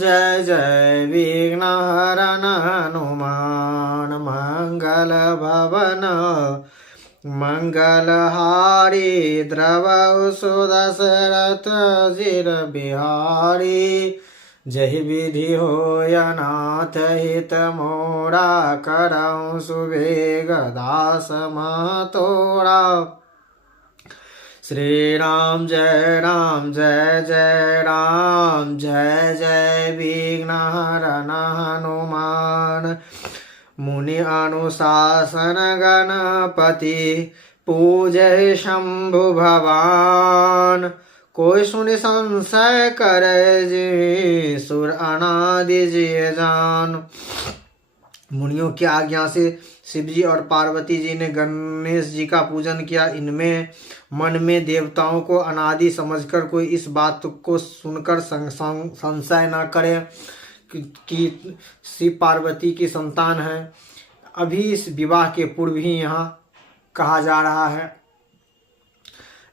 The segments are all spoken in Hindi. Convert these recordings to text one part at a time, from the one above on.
जय जय विघ्नहरण हनुमान मंगल भवन मंगलहारी द्रवहु सुदशरथ जिर बिहारी। जय विधि होय नाथ हित मोरा करऊँ सुबेग दास महतोरा। श्री राम जय जय राम जय जय विघ्नहरण हनुमान। मुनि अनुशासन गणपति पूजय शंभु भवान। कोई सुनि संशय करे जी सुर अनादि जिय जान। मुनियों की आज्ञा से शिव जी और पार्वती जी ने गणेश जी का पूजन किया। इनमें मन में देवताओं को अनादि समझकर कोई इस बात को सुनकर संशय न करे कि शिव पार्वती की संतान है। अभी इस विवाह के पूर्व ही यहाँ कहा जा रहा है,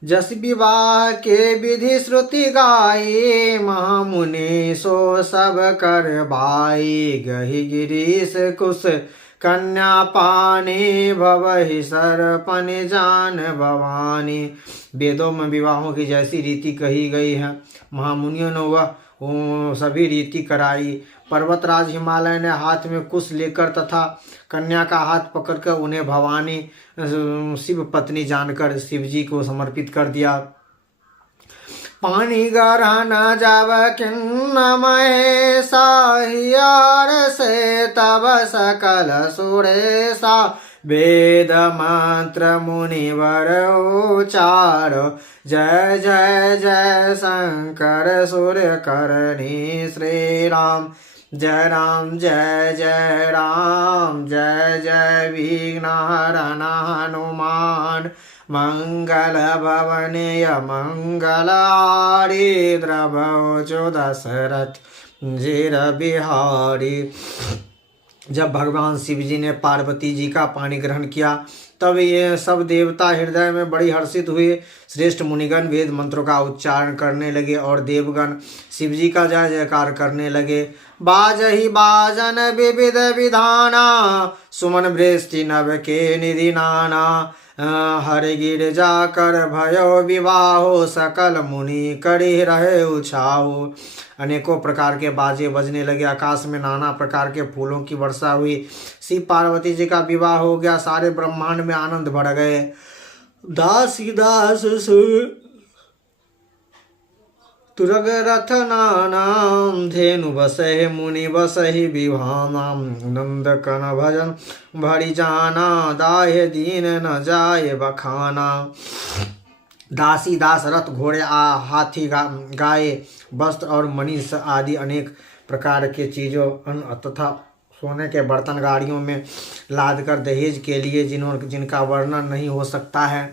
जस विवाह के विधि श्रुति गाई महामुनि सो सब कर बाई। गहि गिरीश कुश कन्या पानी भवहि सरपन जान भवानी। वेदों में विवाहों की जैसी रीति कही गई है, महामुनियों ने वह सभी रीति कराई। पर्वतराज हिमालय ने हाथ में कुश लेकर तथा कन्या का हाथ पकड़कर उन्हें भवानी शिव पत्नी जानकर शिव जी को समर्पित कर दिया। पानी ग्रहण जब किन्न महेशा हियार से तब सकल सुरेशा। वेद मंत्र मुनिवर उचार जय जय जय शंकर सुर करणी। श्री राम जय जय राम जय जय विघ्नहरण हनुमान। मंगल भवनीय मंगलहारी द्रवहु दशरथ जिर बिहारी। जब भगवान शिव जी ने पार्वती जी का पानी ग्रहण किया तब ये सब देवता हृदय में बड़ी हर्षित हुए। श्रेष्ठ मुनिगण वेद मंत्रों का उच्चारण करने लगे और देवगण शिव जी का जय जयकार करने लगे। बाजहि बाजन विविध विधाना सुमन वृष्टि नभ के निधि नाना। हरि गिर जाकर भयो विवाहो सकल मुनि करि रहे उछाहो। अनेकों प्रकार के बाजे बजने लगे, आकाश में नाना प्रकार के फूलों की वर्षा हुई। शिव पार्वती जी का विवाह हो गया, सारे ब्रह्मांड में आनंद बढ़ गए। दासी दास सुर तुरग रथ नानाम धेनु बसहि मुनि बसहि विभानाम। नंद कन भजन भरि जाना दाहे दीन न जाए बखाना। दासी दास रथ घोड़े हाथी गाय वस्त्र और मणि आदि अनेक प्रकार के चीजों अन्न तथा सोने के बर्तन गाड़ियों में लाद कर दहेज के लिए जिनका वर्णन नहीं हो सकता है।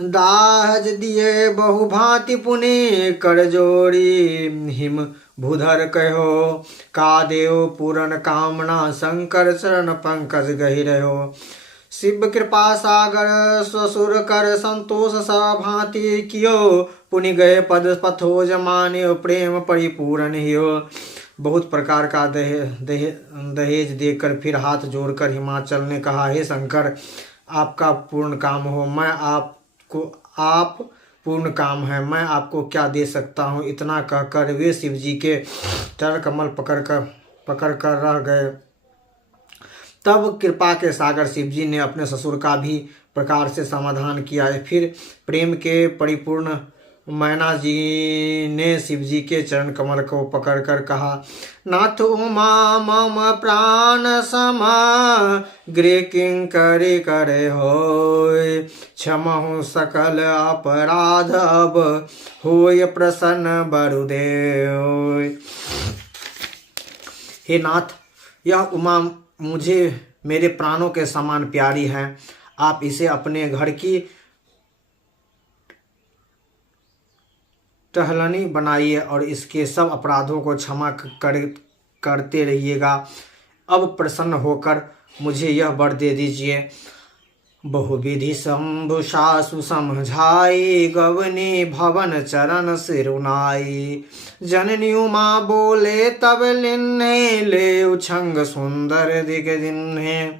दाज दिए बहुभांति पुनि कर जोड़ी हिम भूधर कहो। का देव पूरन कामना शंकर चरण पंकज गहि रहो। शिव कृपा सागर ससुर कर संतोष सब भांति कियो। पुनि गए पद पथोज मान्यो प्रेम परिपूर्ण हियो। बहुत प्रकार का दहेज देकर फिर हाथ जोड़कर हिमाचल ने कहा, हे शंकर आपका पूर्ण काम हो। आप पूर्ण काम है, मैं आपको क्या दे सकता हूँ। इतना कहकर वे शिव जी के चरण कमल पकड़ कर रह गए। तब कृपा के सागर शिव जी ने अपने ससुर का भी प्रकार से समाधान किया। फिर प्रेम के परिपूर्ण मैना जी ने शिव जी के चरण कमल को पकड़कर कहा, नाथ उमा मम प्राण समा गृह किंकरी करे होय। क्षमहु सकल अपराध अब होय प्रसन्न बरुदेव। हे नाथ, यह उमा मुझे मेरे प्राणों के समान प्यारी है। आप इसे अपने घर की टहलनी बनाइए और इसके सब अपराधों को क्षमा करते रहिएगा। अब प्रसन्न होकर मुझे यह वर दे दीजिए। बहुविधि शंभु सासु समझाई, गवनी भवन चरण सिरुनाई। जननी उमा बोले तब लिन्हे, ले उछंग सुंदर दिग दिन्हे।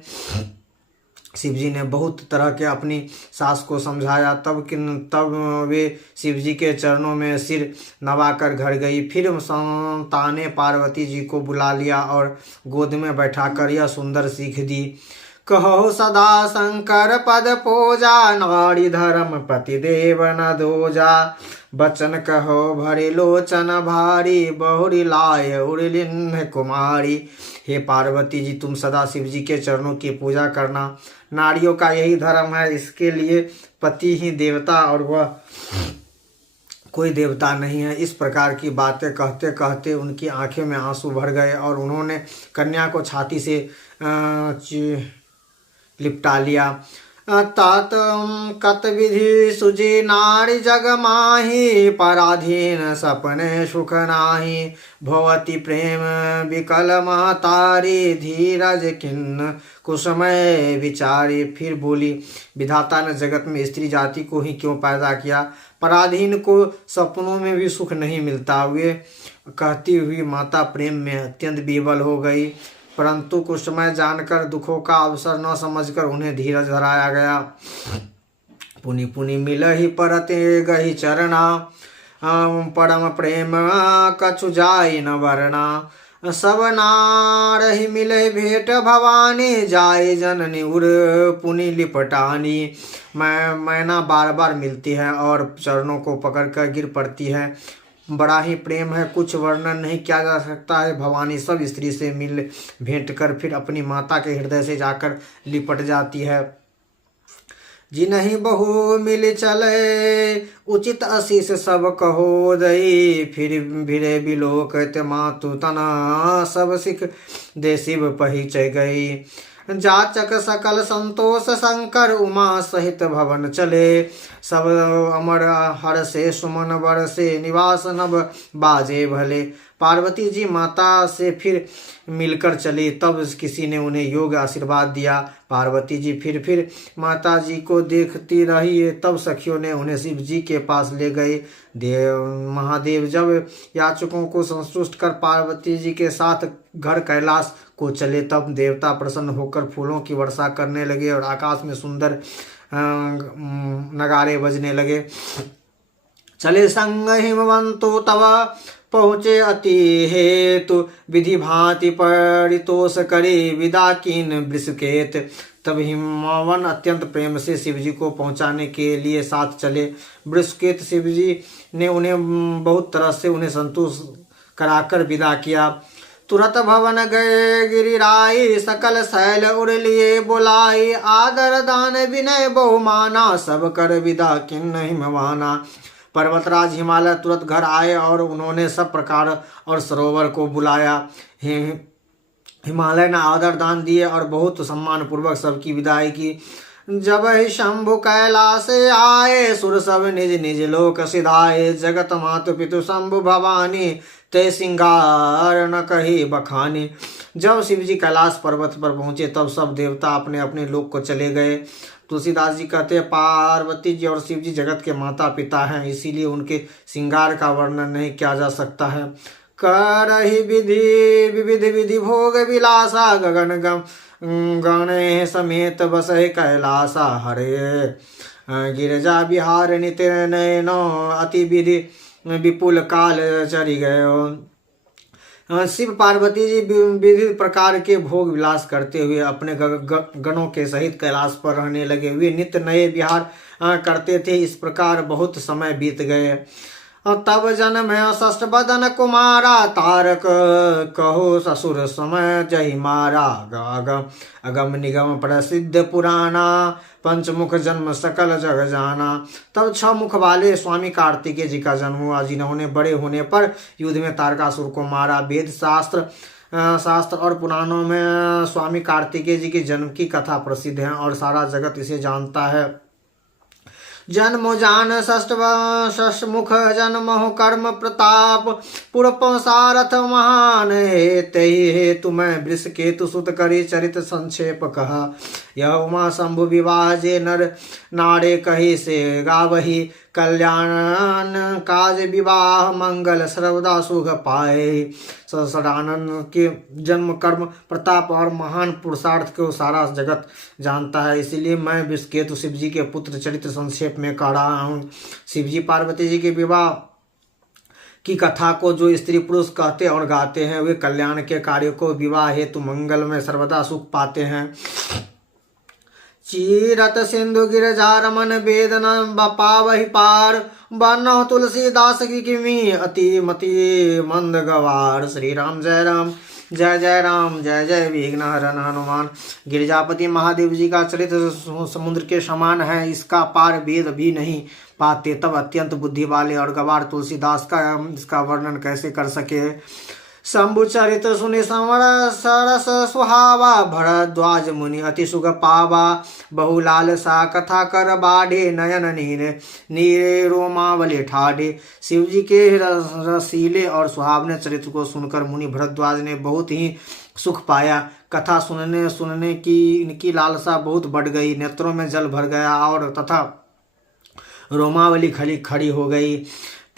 शिव जी ने बहुत तरह के अपनी सास को समझाया, तब वे शिव जी के चरणों में सिर नवाकर घर गई। फिर संतान ने पार्वती जी को बुला लिया और गोद में बैठाकर यह सुंदर सीख दी। कहो सदा शंकर पद पूजा, नारी धर्म पति देव न दोजा। बचन कहो भरे लोचन भारी, बहुरी लाय उड़लिन कुमारी। हे पार्वती जी, तुम सदा शिव जी के चरणों की पूजा करना। नारियों का यही धर्म है, इसके लिए पति ही देवता और वह कोई देवता नहीं है। इस प्रकार की बातें कहते कहते उनकी आंखें में आंसू भर गए और उन्होंने कन्या को छाती से लिपटा लिया। तात कत विधि सुजी नारी जग माही, पराधीन सपने सुख नाही। भवती प्रेम विकल महतारी, धीरज किन्न कुसमय विचारी। फिर बोली, विधाता ने जगत में स्त्री जाति को ही क्यों पैदा किया? पराधीन को सपनों में भी सुख नहीं मिलता। वे कहती हुई माता प्रेम में अत्यंत विवल हो गई, परंतु कुछ समय जानकर दुखों का अवसर न समझकर उन्हें धीरज धराया गया। पुनि पुनि मिल ही परते गही चरणा, परम प्रेम कछु जाय न वरना। सब नार ही मिले भेंट भवानी, जाय जननी उर पुनि लिपटानी। मैना बार बार मिलती है और चरणों को पकड़कर गिर पड़ती है। बड़ा ही प्रेम है, कुछ वर्णन नहीं किया जा सकता है। भवानी सब स्त्री से मिल भेंट कर फिर अपनी माता के हृदय से जाकर लिपट जाती है। जिनहि बहु मिल चले, उचित आशीष सब कहो दई। फिर भिरे बिलोकत मातु तना, सब सिख दे शिव पहिचय गई। जाचक सकल संतोष शंकर, उमा सहित भवन चले। सब अमर हर से सुमन वर से, निवास नभ बाजे भले। पार्वती जी माता से फिर मिलकर चली, तब किसी ने उन्हें योग आशीर्वाद दिया। पार्वती जी फिर माता जी को देखती रही, तब सखियों ने उन्हें शिव जी के पास ले गए। महादेव जब याचकों को संतुष्ट कर पार्वती जी के साथ घर कैलाश को चले, तब देवता प्रसन्न होकर फूलों की वर्षा करने लगे और आकाश में सुंदर नगारे बजने लगे। चले संग हिमवंतु तब पहुँचे अति हेतु, विधि भांति परितोष करे विदा कीन वृषकेत। तब हिमवन अत्यंत प्रेम से शिव जी को पहुंचाने के लिए साथ चले। वृषकेत शिव जी ने उन्हें बहुत तरह से उन्हें संतुष्ट कराकर विदा किया। तुरत भवन गए गिरिराई, सकल शैल उड़ लिए बुलाई। आदर दान विनय बहुमाना, सब कर विदा किन्न हिमवाना। पर्वतराज हिमालय तुरंत घर आए और उन्होंने सब प्रकार और सरोवर को बुलाया। हिमालय ने आदर दान दिए और बहुत सम्मान पूर्वक सबकी विदाई की। जब ही शंभु कैलाश आए, सुर सब निज निज लोक सिधाए। जगत मातु पितु शंभु भवानी, ते सिंगार न कही बखानी। जब शिव जी कैलाश पर्वत पर पहुंचे, तब सब देवता अपने अपने लोक को चले गए। तुलसीदास जी कहते हैं, पार्वती जी और शिव जी जगत के माता पिता हैं, इसीलिए उनके श्रृंगार का वर्णन नहीं किया जा सकता है। करहि विधि विविध विधि भोग विलासा, गगन गणे समेत बसहि कैलासा। हरे गिरजा बिहार नित्य नयनो, अति विधि विपुल काल चरि गयो। शिव पार्वती जी विविध प्रकार के भोग विलास करते हुए अपने गणों के सहित कैलाश पर रहने लगे। वे नित्य नए विहार करते थे। इस प्रकार बहुत समय बीत गए। तब जन्म षष्ठ बदन कुमारा, तारक कहो ससुर समय जय मारा। अगम निगम प्रसिद्ध पुराना, पंचमुख जन्म सकल जग जाना। तब 6 मुख वाले स्वामी कार्तिकेय जी का जन्म हुआ, जिन्होंने बड़े होने पर युद्ध में तारकासुर को मारा। वेद शास्त्र और पुराणों में स्वामी कार्तिकेय जी के जन्म की कथा प्रसिद्ध है और सारा जगत इसे जानता है। जन्म जान षष्मुख जन्म कर्म प्रताप पुरप सारथ महान हे तहि हे तुम्हें वृष केतु सुत करी चरित संक्षेप कहा। यह उमा शंभु विवाह जे नर नारे कही से गावही कल्याण काज विवाह मंगल सर्वदा सुख पाए। सदानंद के जन्म कर्म प्रताप और महान पुरुषार्थ को सारा जगत जानता है, इसलिए मैं विषकेतु शिव जी के पुत्र चरित्र संक्षेप में कह रहा हूँ। शिव जी पार्वती जी के विवाह की कथा को जो स्त्री पुरुष कहते और गाते हैं वे कल्याण के कार्य को विवाह हेतु मंगल में सर्वदा सुख पाते हैं। चीरत सिंधु गिरजा रमन वेदन पावहि पार बनो तुलसीदास की किमी अति मति मंद गवार। श्री राम जय राम जय जय राम जय जय विघ्नहरण हनुमान। गिरिजापति महादेव जी का चरित्र समुद्र के समान है, इसका पार वेद भी नहीं पाते, तब अत्यंत बुद्धि वाले और गवार तुलसीदास का इसका वर्णन कैसे कर सके। शंभु चरित सुनि समर सरस सुहावा भरद्वाज मुनि अति सुख पावा बहुलाल सा कथा कर बाढ़े नयन नीरे नीरे रोमावली ठाढ़े। शिव जी के रसीले और सुहावने चरित्र को सुनकर मुनि भरद्वाज ने बहुत ही सुख पाया। कथा सुनने सुनने की इनकी लालसा बहुत बढ़ गई, नेत्रों में जल भर गया और तथा रोमावली खड़ी हो गई।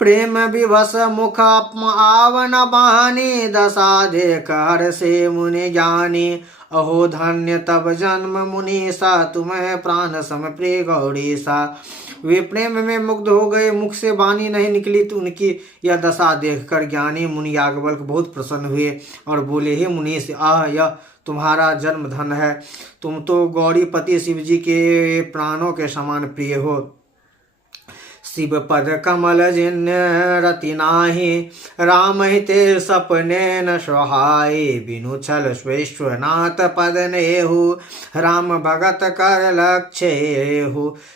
प्रेम विवश मुख आवन बहानी दशा देख हर से मुनि ज्ञानी। अहो धन्य तब जन्म मुनि सा तुम्हें प्राण सम प्रिय गौरी सा। वे प्रेम में मुग्ध हो गए, मुख से वाणी नहीं निकली तो उनकी यह दशा देखकर ज्ञानी मुनि याज्ञवल्क्य बहुत प्रसन्न हुए और बोले, हे मुनि से यह तुम्हारा जन्म धन है, तुम तो गौरीपति शिव जी के प्राणों के समान प्रिय हो। शिव पद कमल जिन्य रति नाही राम हिते सपने न सोहाई। बिनु छल स्वेश्वनाथ पद नेहु राम भगत कर लक्ष्य।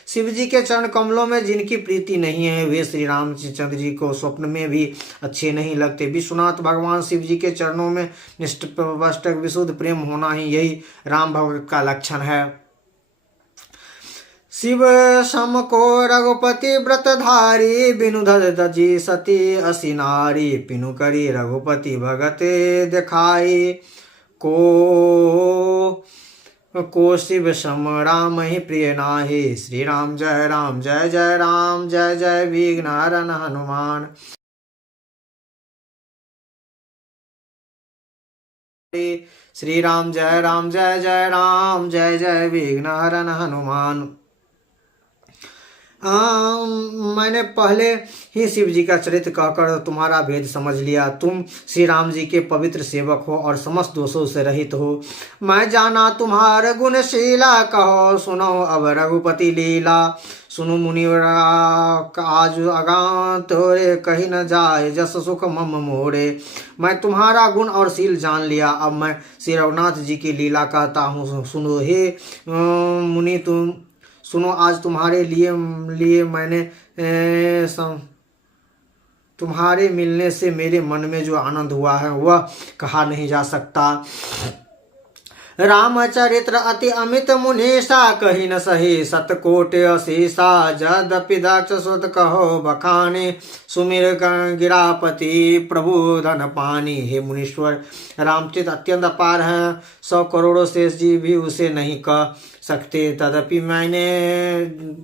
शिव जी के चरण कमलों में जिनकी प्रीति नहीं है वे श्री रामचंद्र जी को स्वप्न में भी अच्छे नहीं लगते। विश्वनाथ भगवान शिव जी के चरणों में निष्ठ विशुद्ध प्रेम होना ही यही राम भगत का लक्षण है। शिव सम को रघुपति व्रतधारी बिनु दजी सती असी नारी। पिनु करी रघुपति भगते दिखाई को शिव सम राम ही प्रिय नाही। श्री राम जय राम जय जय विघ्नहरण हनुमान। श्री राम जय राम जय जय विघ्नहरण हनुमान। मैंने पहले ही शिव जी का चरित्र कहकर तुम्हारा भेद समझ लिया। तुम श्री राम जी के पवित्र सेवक हो और समस्त दोषों से रहित हो। मैं जाना तुम्हारे गुणशीला, कहो सुनो अब रघुपति लीला। सुनो मुनि आज अगां तोरे कहीं न जाए जस सुख मम मोरे। मैं तुम्हारा गुण और शील जान लिया, अब मैं श्री रघुनाथ जी की लीला कहता हूँ। सुनो हे मुनि तुम सुनो, आज तुम्हारे लिए मैंने तुम्हारे मिलने से मेरे मन में जो आनंद हुआ है वह कहा नहीं जा सकता। रामचरित्र अति अमित मुनीषा कही न सही सतकोट अशीषा। जदपि दक्ष सुत कहो बखाने सुमिर गिरापति प्रभु धन पानी। हे मुनीश्वर, रामचरित अत्यंत अपार है, 100 करोड़ों शेष जी भी उसे नहीं कह सकते।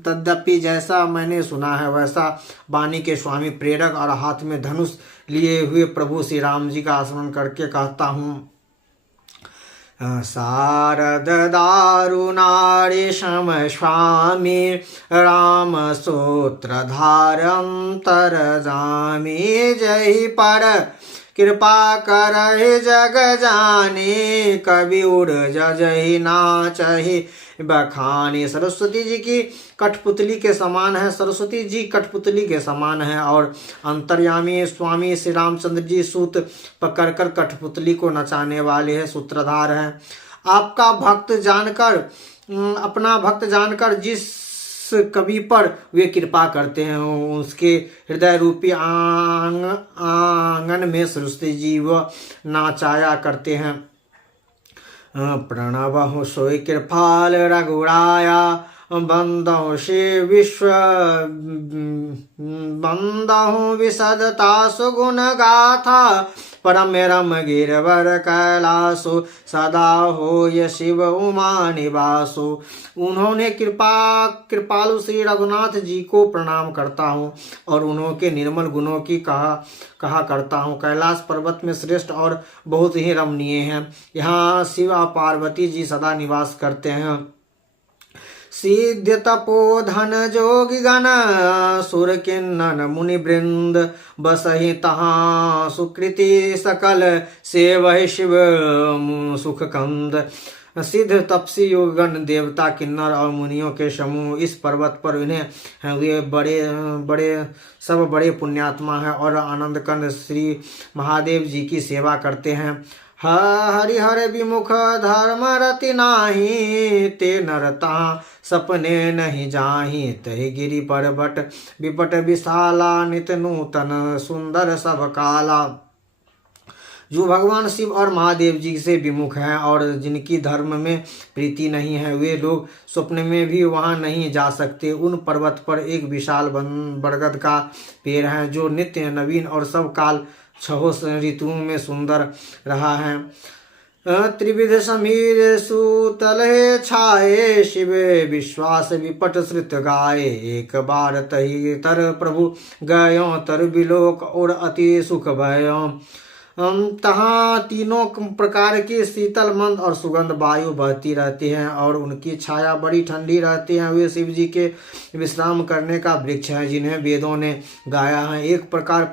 तदपि जैसा मैंने सुना है वैसा वाणी के स्वामी प्रेरक और हाथ में धनुष लिए हुए प्रभु श्री राम जी का स्मरण करके कहता हूँ। शारद दारुणारी शम स्वामी राम सूत्रधारम तर जामी। जय पर कृपा कर जग जाने कवि उड़ जही नाचहि बखानी। सरस्वती जी की कठपुतली के समान है, सरस्वती जी कठपुतली के समान है और अंतर्यामी स्वामी श्री रामचंद्र जी सूत पकड़ कर कठपुतली को नचाने वाले हैं, सूत्रधार हैं। आपका भक्त जानकर, अपना भक्त जानकर जिस कवि पर वे कृपा करते हैं उसके हृदय रूपी आंगन में सरस्वती जी वो नाचाया करते हैं। प्रणव सोई कृपाल रघुराया बंदहु शिव विश्व बंदहु विशदता सुगुण गाथा परम रम गिरवर कैलासो सदा हो ये शिव उमा निवासो। उन्होंने कृपालु श्री रघुनाथ जी को प्रणाम करता हूँ और उन्होंने निर्मल गुणों की कहा करता हूँ। कैलाश पर्वत में श्रेष्ठ और बहुत ही रमणीय है। यहाँ शिव और पार्वती जी सदा निवास करते हैं। सिद्ध तपो धन जोगी गण सुर किन्नर मुनि वृंद बसहि तहाँ सुकृति सकल से वह शिव सुख कंद। सिद्ध तपसी योगगण देवता किन्नर और मुनियों के समूह इस पर्वत पर इन्हें वे बड़े पुण्यात्मा हैं और आनंद कंद श्री महादेव जी की सेवा करते हैं। हरिहर विमुख धर्म रति नाही ते नरता सपने नहीं जाही तहि गिरि पर्वत विपट विशाला नित नूतन सुंदर सब काला। जो भगवान शिव और महादेव जी से विमुख हैं और जिनकी धर्म में प्रीति नहीं है वे लोग स्वप्न में भी वहां नहीं जा सकते। उन पर्वत पर एक विशाल बरगद का पेड़ है जो नित्य नवीन और सब काल छहों ऋतुओं में सुंदर रहा है। त्रिविध समीर सुतल छाए शिव विश्वास विपट श्रुत गाये एक बार तही तर प्रभु गयो तर बिलोक और अति सुख भयो। तहाँ तीनों प्रकार की शीतल मंद और सुगंध वायु बहती रहती है और उनकी छाया बड़ी ठंडी रहती है। वे शिव जी के विश्राम करने का वृक्ष है जिन्हें वेदों ने गाया है। एक बार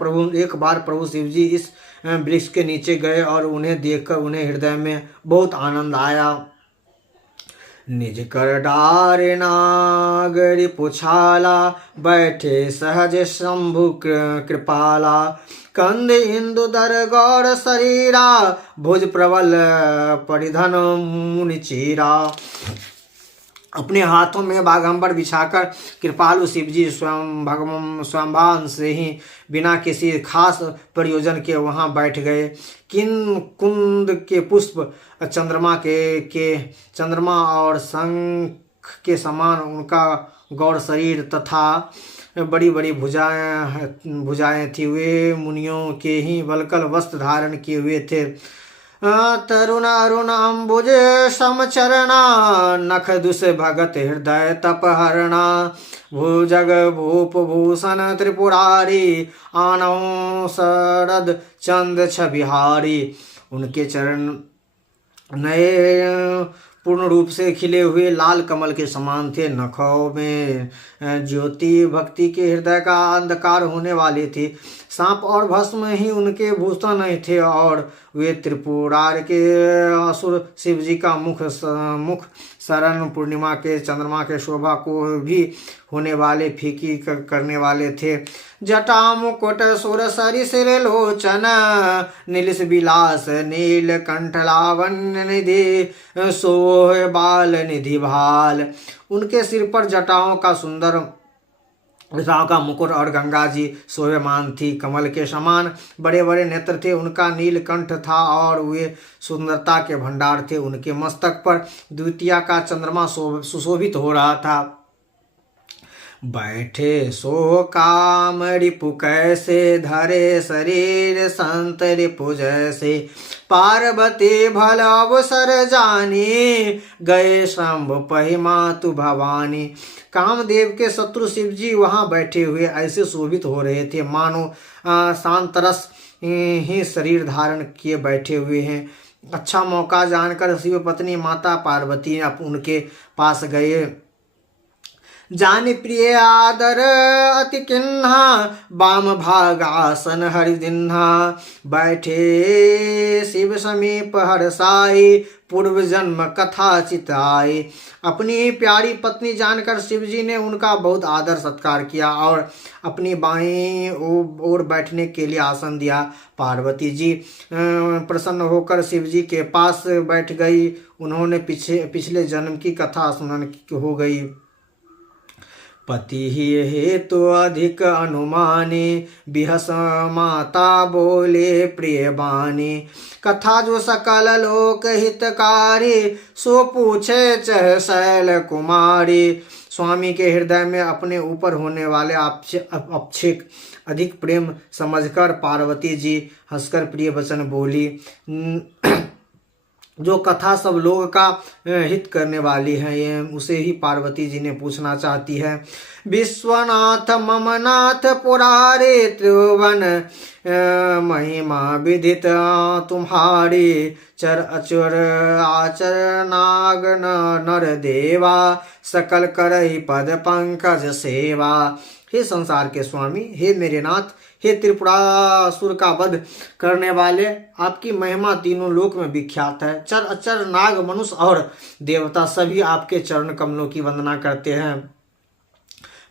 प्रभु शिव जी इस वृक्ष के नीचे गए और उन्हें देखकर उन्हें हृदय में बहुत आनंद आया। निज कर डारे नागरि पुछाला बैठे सहज शंभु कृपाला कंद इंदु दर गौर शरीरा भुज प्रबल परिधन मुनि चीरा। अपने हाथों में बाघंबर बिछाकर कृपालु शिवजी स्वयंभान से ही बिना किसी खास प्रयोजन के वहां बैठ गए। कुंद के पुष्प चंद्रमा और शंख के समान उनका गौर शरीर तथा बड़ी बड़ी भुजाएं थी। वे मुनियों के ही वल्कल वस्त्र धारण किए हुए थे। तरुण अरुण अम्बुज समचरणा नख दुष भगत हृदय तपहरणा भुजग भूप भूषण त्रिपुरारी आनौ शरद चंद छबिहारी। उनके चरण नए पूर्ण रूप से खिले हुए लाल कमल के समान थे। नखों में ज्योति भक्ति के हृदय का अंधकार होने वाली थी। सांप और भस्म ही उनके भूषण नहीं थे और वे त्रिपुरार के असुर शिव जी का मुख शरण पूर्णिमा के चंद्रमा के शोभा को भी होने वाले फीकी करने वाले थे। जटा मुकुट सुर सरि सिर लोचन नीलिस विलास नील कंठ लावण्य निधि सोह बाल निधि भाल। उनके सिर पर जटाओं का मुकुट और गंगा जी शोभमान थी। कमल के समान बड़े बड़े नेत्र थे। उनका नील कंठ था और वे सुंदरता के भंडार थे। उनके मस्तक पर द्वितीया का चंद्रमा सुशोभित हो रहा था। बैठे सो काम रिपु कैसे धरे शरीर संत रिपु जैसे पार्वती भल अवसर जानी गए शंभ पहिमा तु भवानी। कामदेव के शत्रु शिव जी वहां बैठे हुए ऐसे शोभित हो रहे थे मानो शांतरस ही शरीर धारण किए बैठे हुए हैं। अच्छा मौका जानकर शिव पत्नी माता पार्वती उनके पास गए। जानि प्रिय आदर अति किन्हा बाम भाग आसन हरिदिन्हा बैठे शिव समीप हरसाई पूर्व जन्म कथा चिताई। अपनी प्यारी पत्नी जानकर शिवजी ने उनका बहुत आदर सत्कार किया और अपनी बाईं ओर बैठने के लिए आसन दिया। पार्वती जी प्रसन्न होकर शिवजी के पास बैठ गई। उन्होंने पिछले जन्म की कथा सुनन हो गई। पति ही हेतु अधिक अनुमानी बिहस माता बोले प्रिय बानी। कथा जो सकल लोक हितकारी सो पूछे चह शैल कुमारी स्वामी के हृदय में अपने ऊपर होने वाले अक्षेप अधिक प्रेम समझकर पार्वती जी हंसकर प्रिय वचन बोली। जो कथा सब लोग का हित करने वाली है, ये उसे ही पार्वती जी ने पूछना चाहती है। विश्वनाथ मम नाथ पुरारे त्रिभुवन महिमा विदित तुम्हारी चर अचर आचर नाग नर देवा सकल करहि पद पंकज सेवा। हे संसार के स्वामी, हे मेरे नाथ, हे त्रिपुरासुर का वध करने वाले, आपकी महिमा तीनों लोक में विख्यात है। चर अचर नाग मनुष्य और देवता सभी आपके चरण कमलों की वंदना करते हैं।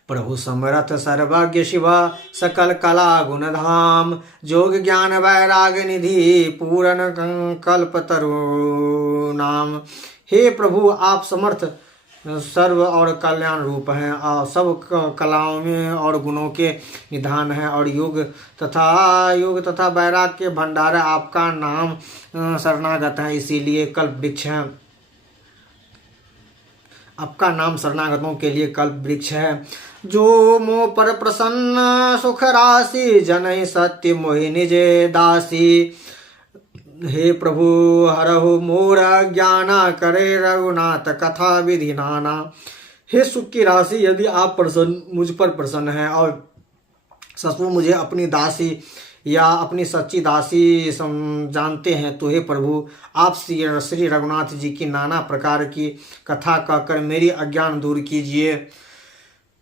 प्रभु समरथ सर्वज्ञ शिव सकल कला गुण धाम जोग ज्ञान वैराग निधि पूरन कल्पतरु नाम। हे प्रभु, आप समर्थ सर्व और कल्याण रूप हैं और सब कलाओं में और गुणों के निधान हैं और योग तथा वैराग के भंडार। आपका नाम शरणागत है, इसीलिए कल्प वृक्ष है। आपका नाम शरणागतों के लिए कल्प वृक्ष है। जो मोह पर प्रसन्न सुख राशि जनहि सत्य मोहि निजे दासी। हे प्रभु, हरहु मोर ज्ञाना करे रघुनाथ कथा विधि नाना। हे सुख की राशि, यदि आप मुझ पर प्रसन्न हैं और सचमुच मुझे अपनी दासी या अपनी सच्ची दासी जानते हैं, तो हे प्रभु, आप श्री रघुनाथ जी की नाना प्रकार की कथा कहकर मेरी अज्ञान दूर कीजिए।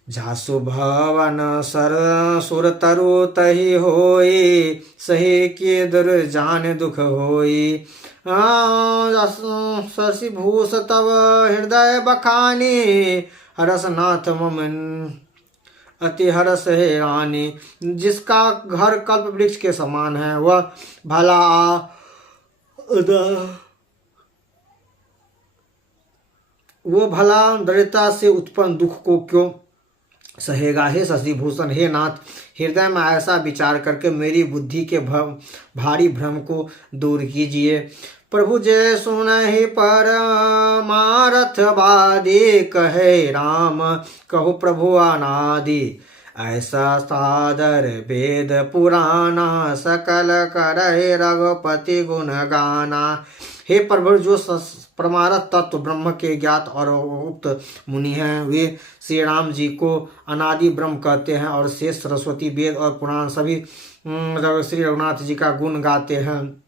जासु भवन सर सुर तरु तहि होई सही के दुर जान दुख होई। शशि भूष तब हृदय बखानी हरस नाथ मम अति हरस है रानी। जिसका घर कल्प वृक्ष के समान है, वह भला दरिद्रता से उत्पन्न दुख को क्यों सहेगा। हे शशिभूषण, हे नाथ, हृदय में ऐसा विचार करके मेरी बुद्धि के भारी भ्रम को दूर कीजिए। प्रभु जय सुनहि परमारथवादी कहे राम कहु प्रभु अनादि। ऐसा सादर वेद पुराना सकल करहि रघुपति गुण गाना। हे प्रभु, जो परमार्थ तत्व ब्रह्म के ज्ञात और उक्त मुनि हैं, वे श्री राम जी को अनादि ब्रह्म कहते हैं और शेष सरस्वती वेद और पुराण सभी श्री रघुनाथ जी का गुण गाते हैं।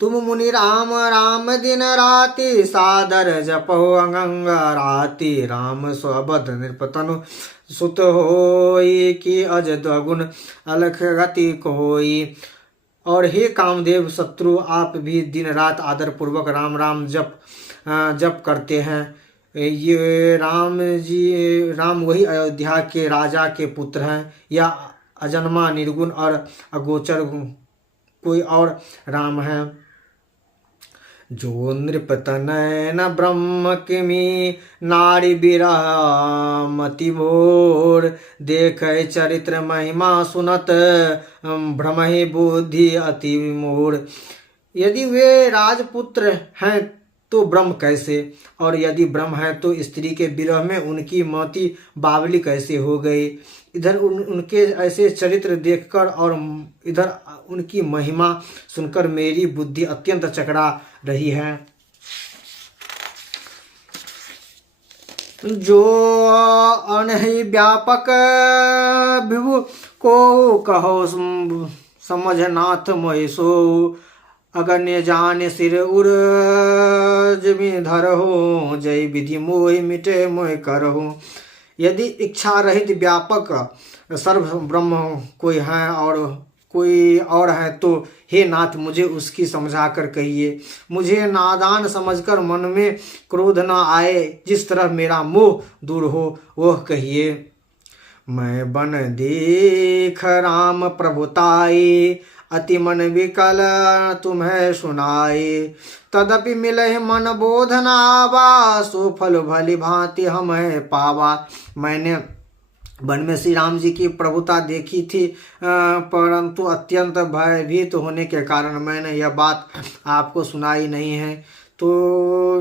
तुम मुनि राम राम दिन राति सादर जपो अंगंग राति। राम स्वबद नृपतनु सुत होई कि अज द्विगुण अलख गति कोई। और हे कामदेव शत्रु, आप भी दिन रात आदर पूर्वक राम राम जप करते हैं। ये राम वही अयोध्या के राजा के पुत्र हैं, या अजन्मा निर्गुण और अगोचर कोई और राम है। जो नृपतनयन ब्रह्म किमी नारी बिरह मति भोर। देखे चरित्र महिमा सुनत भ्रमहि बुद्धि अति मोर। यदि वे राजपुत्र हैं तो ब्रह्म कैसे, और यदि ब्रह्म है तो स्त्री के विरह में उनकी मति बावली कैसे हो गई। इधर उनके ऐसे चरित्र देखकर और इधर उनकी महिमा सुनकर मेरी बुद्धि अत्यंत चकरा रही है। जो अनहि व्यापक विभु को कहो समझ नाथ मोहि सो। अगण्य जान सिर उर जमी धरहु जय विधि मोहि मिटे मोहि करहु। यदि इच्छा रहित व्यापक सर्व ब्रह्म कोई है और कोई और है, तो हे नाथ मुझे उसकी समझा कर कहिए। मुझे नादान समझकर मन में क्रोध न आए, जिस तरह मेरा मोह दूर हो वह कहिए। मैं बन देख राम प्रभुताई अति मन विकल तुम्हें सुनाए। तदपि मिलहि मन बोधनावा सो फल भली भांति हमें पावा। मैंने वन में श्री राम जी की प्रभुता देखी थी, परंतु अत्यंत भयभीत होने के कारण मैंने यह बात आपको सुनाई नहीं है। तो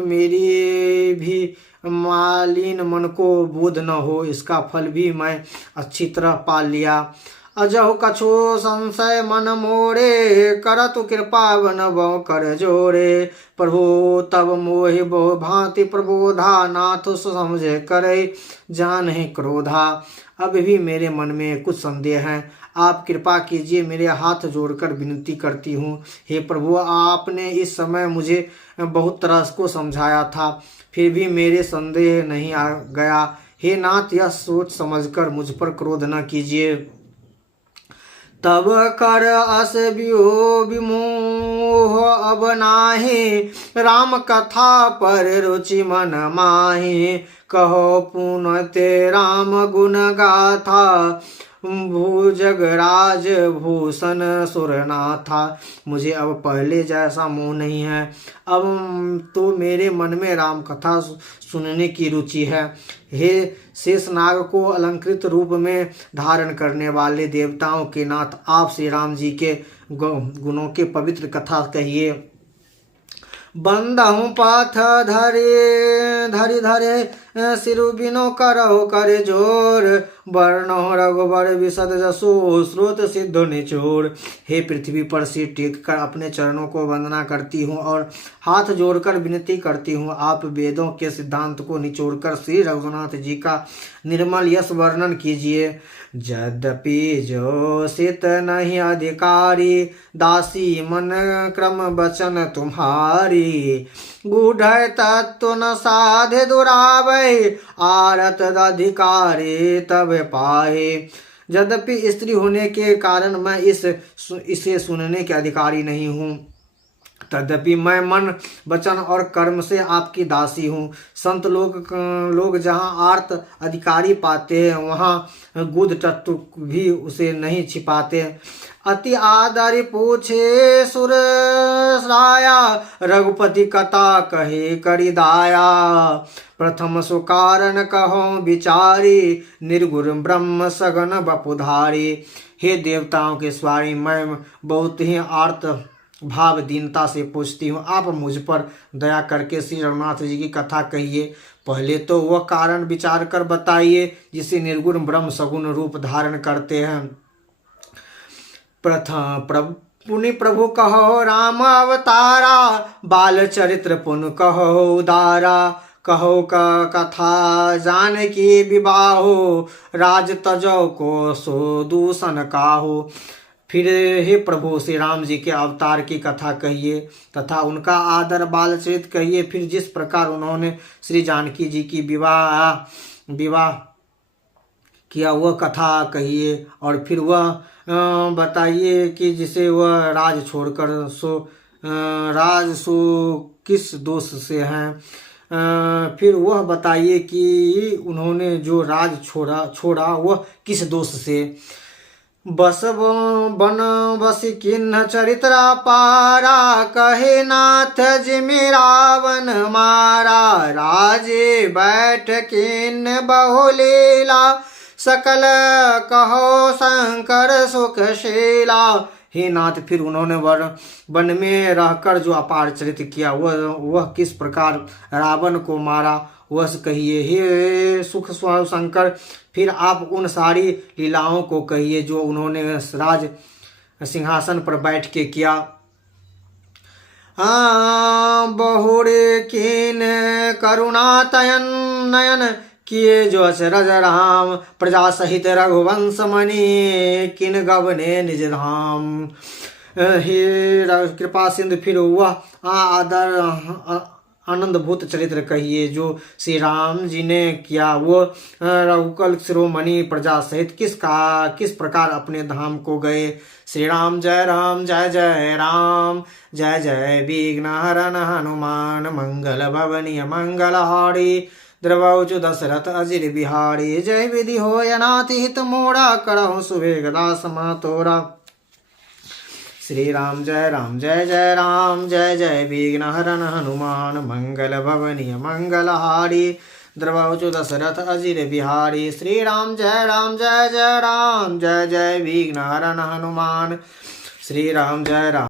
मेरी भी मालिन मन को बोध न हो, इसका फल भी मैं अच्छी तरह पा लिया। अजहु कछु संशय मन मोरे, करतु कृपा बन बो कर जोरे। प्रभु तब मोहि बहु भांति प्रबोधा, नाथ समझे करे जान क्रोधा। अब भी मेरे मन में कुछ संदेह है, आप कृपा कीजिए, मेरे हाथ जोड़कर विनती करती हूँ। हे प्रभु, आपने इस समय मुझे बहुत तरह को समझाया था, फिर भी मेरे संदेह नहीं आ गया। हे नाथ, यह सोच समझकर मुझ पर क्रोध न कीजिए। तब कर अस विमोह अब नाहि, राम कथा पर रुचि मन माहि। कहो पुनते राम गुण गाथा, भुजगराज भूषण सुरनाथा। मुझे अब पहले जैसा मोह नहीं है, अब तो मेरे मन में राम कथा सुनने की रुचि है। हे शेषनाग को अलंकृत रूप में धारण करने वाले देवताओं के नाथ, आप श्री राम जी के गुणों के पवित्र कथा कहिए। बंदहु पथ धरि धरे सिरु बिनो करहु कर जोर। वर्णो रघुबर विशद जसो, स्रोत सिद्ध निचोर। हे पृथ्वी पर सिर टेक कर अपने चरणों को वंदना करती हूँ और हाथ जोड़कर विनती करती हूँ। आप वेदों के सिद्धांत को निचोड़कर श्री रघुनाथ जी का निर्मल यश वर्णन कीजिए। यद्यपि जो सित नहीं अधिकारी, दासी मन क्रम वचन तुम्हारी। गूढ़ तत्व न साधे दुरावै, आरत अधिकारी तब पाए। यद्यपि स्त्री होने के कारण मैं इसे सुनने के अधिकारी नहीं हूँ, तद्यपि मैं मन वचन और कर्म से आपकी दासी हूँ। संत लोग जहाँ आर्त अधिकारी पाते हैं, वहाँ गुद तत्व भी उसे नहीं छिपाते। अति आदर पूछे सुर राया, रघुपति कथा कहे करि दाया। प्रथम सुकारण कहो विचारी, निर्गुण ब्रह्म सगन बपुधारी। हे देवताओं के स्वामी, मैं बहुत ही आर्त भाव दीनता से पूछती हूँ, आप मुझ पर दया करके श्री रघुनाथ जी की कथा कहिए। पहले तो वह कारण विचार कर बताइए जिसे निर्गुण ब्रह्म सगुण रूप धारण करते हैं। पुनि प्रभु कहो राम अवतारा, बाल चरित्र पुन कहो उदारा। कहो का कथा जानकी विवाहो, राज तजो को सो दूषण काहो। फिर हे प्रभु, श्री राम जी के अवतार की कथा कहिए तथा उनका आदर बाल चरित कहिए। फिर जिस प्रकार उन्होंने श्री जानकी जी की विवाह किया वह कथा कहिए। और फिर वह बताइए कि जिसे वह राज छोड़कर राज सो किस दोष से हैं। फिर वह बताइए कि उन्होंने जो राज छोड़ा वह किस दोष से। बस बन बसी किन्ह चरित्रा पारा, कहे नाथ जिमि रावण मारा। राजे बैठ किन्ह बहुलीला, सकल कहो शंकर सुखशीला। हे नाथ, फिर उन्होंने वन में रहकर जो अपार चरित्र किया वह किस प्रकार रावण को मारा वह कहिए। हे सुख शंकर, फिर आप उन सारी लीलाओं को कहिए जो उन्होंने राज सिंहासन पर बैठ के किया। बहुरे किन करुणातयन नयन, किए जो अचरज राम। प्रजा सहित रघुवंश मणि, किन गवने निज धाम। हे कृपा सिंधु, फिर वह आदर आनंदभूत चरित्र कहिए जो श्री राम जी ने किया। वो रघुकुल शिरोमणि प्रजा सहित किस प्रकार अपने धाम को गए। श्री राम जय जय राम, जय जय विघ्नहरण हनुमान। मंगल भवनीय मंगलहारी, द्रवौचु दशरथ अजिर बिहारी। जय विधि होय नाति हित मोरा, करहु सुबेग दास मातोरा। श्री राम जय जय राम, जय जय विघ्नहरण हनुमान। मंगल भवनीय मंगलहारी, द्रवौचु दशरथ अजिर बिहारी। श्री राम जय जय राम, जय जय विघ्नहरण हनुमान। श्री राम जय राम।